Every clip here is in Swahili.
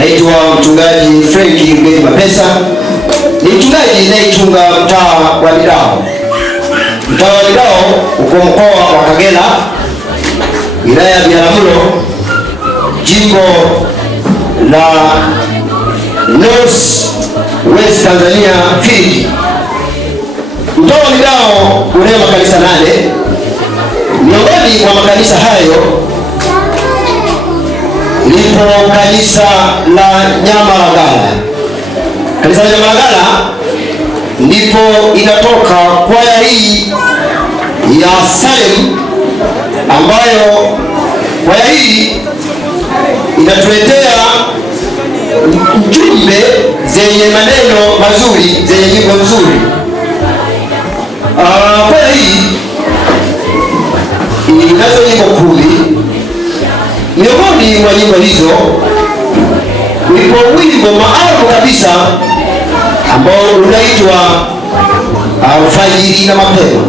Naitwa mchungaji Frank Ngeni Mapesa. Ni mchungaji anayechunga mtaa wa Lidao. Mtaa wa Lidao uko mkoa wa Kagera, wilaya ya Biharamulo, jimbo la North West Tanzania Field. Mtaa wa Lidao una makanisa 8. Miongoni mwa makanisa hayo lipo kanisa la Nyamaragala. Kanisa la Nyamaragala ndipo inatoka kwaya hii ya Salem, ambayo kwaya hii inatuletea ujumbe zenye maneno mazuri, zenye nyimbo nzuri. Kwaya hii inazo nyimbo 10. Miongoni mwa nyimbo hizo ulipo wimbo maalum kabisa ambao unaitwa Alfajiri na Mapema.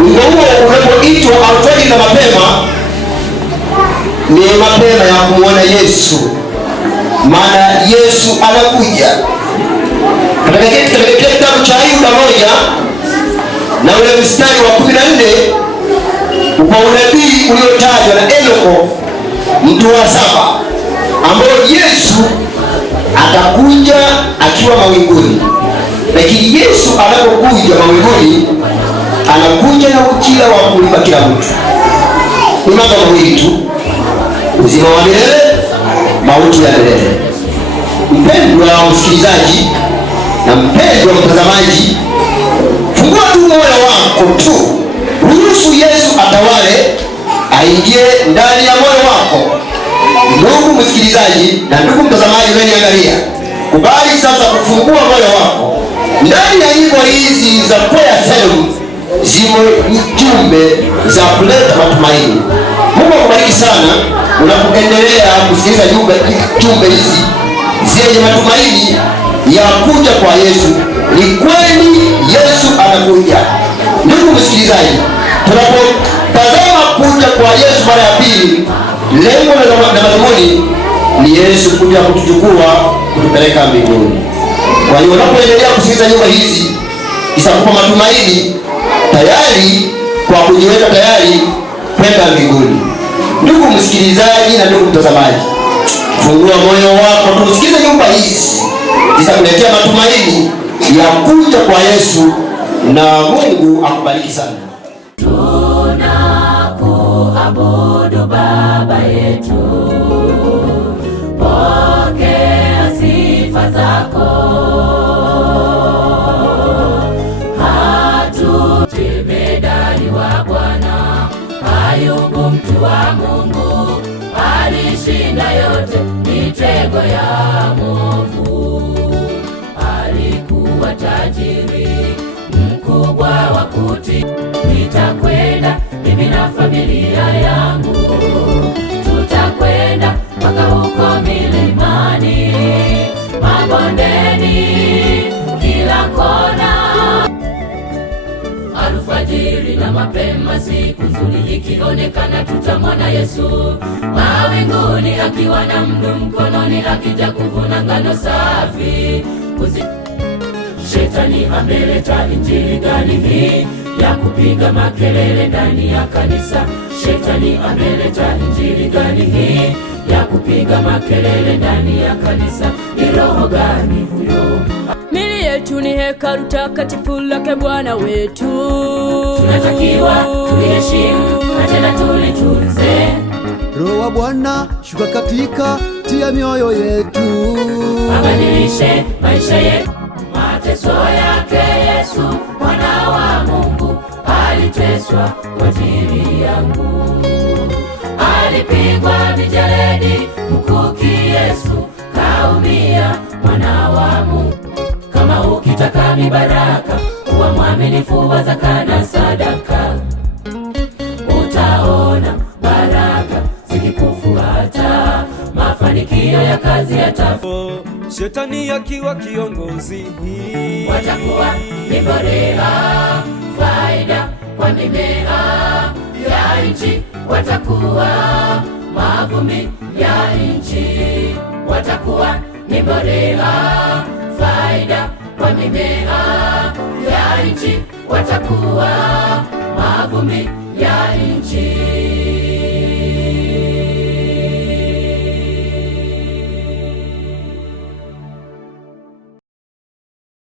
Wimbo huo unapoitwa Alfajiri na Mapema ni mapema ya kumwona Yesu, maana Yesu anakuja. Katika kitabu cha Ayuba 1 na ule mstari wa 14 kwa unabii uliotajwa na Enoko mtu wa 7, ambao Yesu atakuja akiwa mawinguni. Lakini Yesu anapokuja mawinguni, anakuja na ujira wa kulipa kila mtu. Ni mambo mawili tu: uzima wa milele, mauti ya milele. Mpendwa msikilizaji na mpendwa mtazamaji, fungua tu moyo wako tu, ruhusu Yesu atawale, aingie ndani ya moyo wako. Ndugu msikilizaji na ndugu mtazamaji unaniangalia, kubali sasa kufungua moyo wako. Ndani ya nyimbo hizi za kwaya Salem zimo jumbe za kuleta matumaini. Mungu akubariki sana unapoendelea kusikiliza jumbe hizi zenye matumaini ya kuja kwa Yesu. Ni kweli Yesu anakuja. Ndugu msikilizaji, tunapotazama kuja kwa Yesu mara ya pili, lengo na madhumuni ni Yesu kuja kutuchukua, kutupeleka mbinguni. Kwa hiyo unapoendelea kusikiliza nyimbo hizi, isakupa matumaini tayari kwa kujiweka tayari kwenda mbinguni. Ndugu msikilizaji na ndugu mtazamaji, fungua moyo wako, tusikilize nyimbo hizi, zitakuletea matumaini ya kuja kwa Yesu, na Mungu akubariki sana. Tunakuabudu Baba yetu, pokea sifa zako. Jemedari wa Bwana, Ayubu mtu wa Mungu, alishinda yote mitego ya mwovu. Alikuwa tajiri mkubwa wa kuti. Nitakwenda mimi na familia yangu, tutakwenda mpaka huko milimani, mabondeni, kila kona. Alfajiri na mapema, siku nzuri ikionekana, tutamwona Yesu mawinguni akiwa na mdu mkononi, akija kuvuna ngano safi. Shetani ameleta injili gani hii ya kupiga makelele ndani ya kanisa? Shetani ameleta injili gani hii ya kupiga makelele ndani ya kanisa? Ni roho gani huyo? Mili yetu ni hekalu takatifu lake Bwana wetu. Tunatakiwa tuliheshimu na tena tulitunze. Roho wa Bwana shuka katika tia mioyo yetu, abadilishe maisha yetu. Mateso yake Yesu mwana wa Mungu, aliteswa kwa ajili yangu. Alipigwa mijeledi, mkuki Yesu kaumia, mwana wa Mungu. Kama ukitaka mibaraka, kuwa mwaminifu wa zaka na sadaka, utaona baraka zikikufuata, mafanikio ya kazi yatafu. Shetani akiwa kiongozi, watakuwa ni mbolea, faida kwa mimea ya nchi, watakuwa mavumbi ya nchi. ni mbolea, faida kwa mimea ya nchi, watakuwa mavumbi ya nchi.